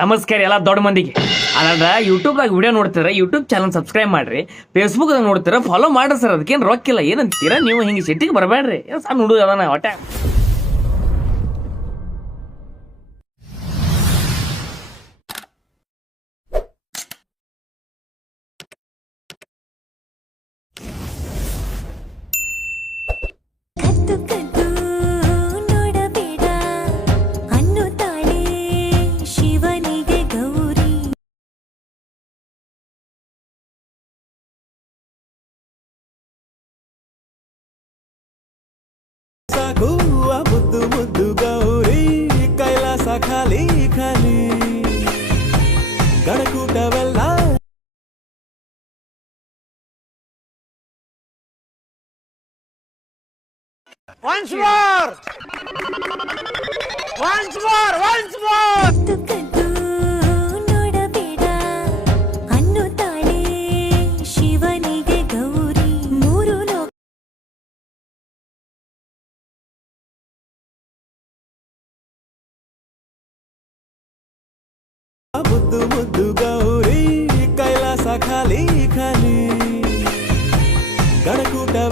ನಮಸ್ಕಾರ ಎಲ್ಲ ದೊಡ್ಡ ಮಂದಿಗೆ. ಅದ ಯೂಟ್ಯೂಬ್ದಾಗ ವಿಡಿಯೋ ನೋಡ್ತೀರ, ಯೂಟ್ಯೂಬ್ ಚಾನಲ್ ಸಬ್ಸ್ಕ್ರೈಬ್ ಮಾಡ್ರಿ. ಫೇಸ್ಬುಕ್ದಾಗ ನೋಡ್ತೀರ, ಫಾಲೋ ಮಾಡ್ರಿ ಸರ್. ಅದಕ್ಕೇನು ರೊಕ್ಕಿಲ್ಲ, ಏನಂತೀರ ನೀವು? ಹಿಂಗೆ ಸಿಟ್ಟಿಗೆ ಬರಬೇಡ್ರಿ. ಏನು ಸಣ್ಣ ಹುಡುಗ ಅದಾನ ಹೊಟ್ಟೆ. ಕದ್ದು ಕದ್ದು ನೋಡಬೇಡ ಅನ್ನುತ್ತಾಳೆ ಶಿವನಿಗೆ ಗೌರಿ. ಸಾಕುವ ಮುದ್ದು ಮುದ್ದು ಗೌರಿ ಕೈಲಾಸ ಖಾಲಿ ಖಾಲಿ ಗಡಕೂಟವೆಲ್ಲ ಕದ್ದು ಕದ್ದು ನೋಡಬೇಡ ಅನ್ನುತ್ತಾಳೆ ಶಿವನಿಗೆ ಗೌರಿ. ಮೂರು ಲೋಕ ಮುದ್ದು ಮುದ್ದು ಗೌರಿ ಕೈಲಾಸ ಖಾಲಿ ಖಾಲಿ ಗಡಕೂಟವೆಲ್ಲ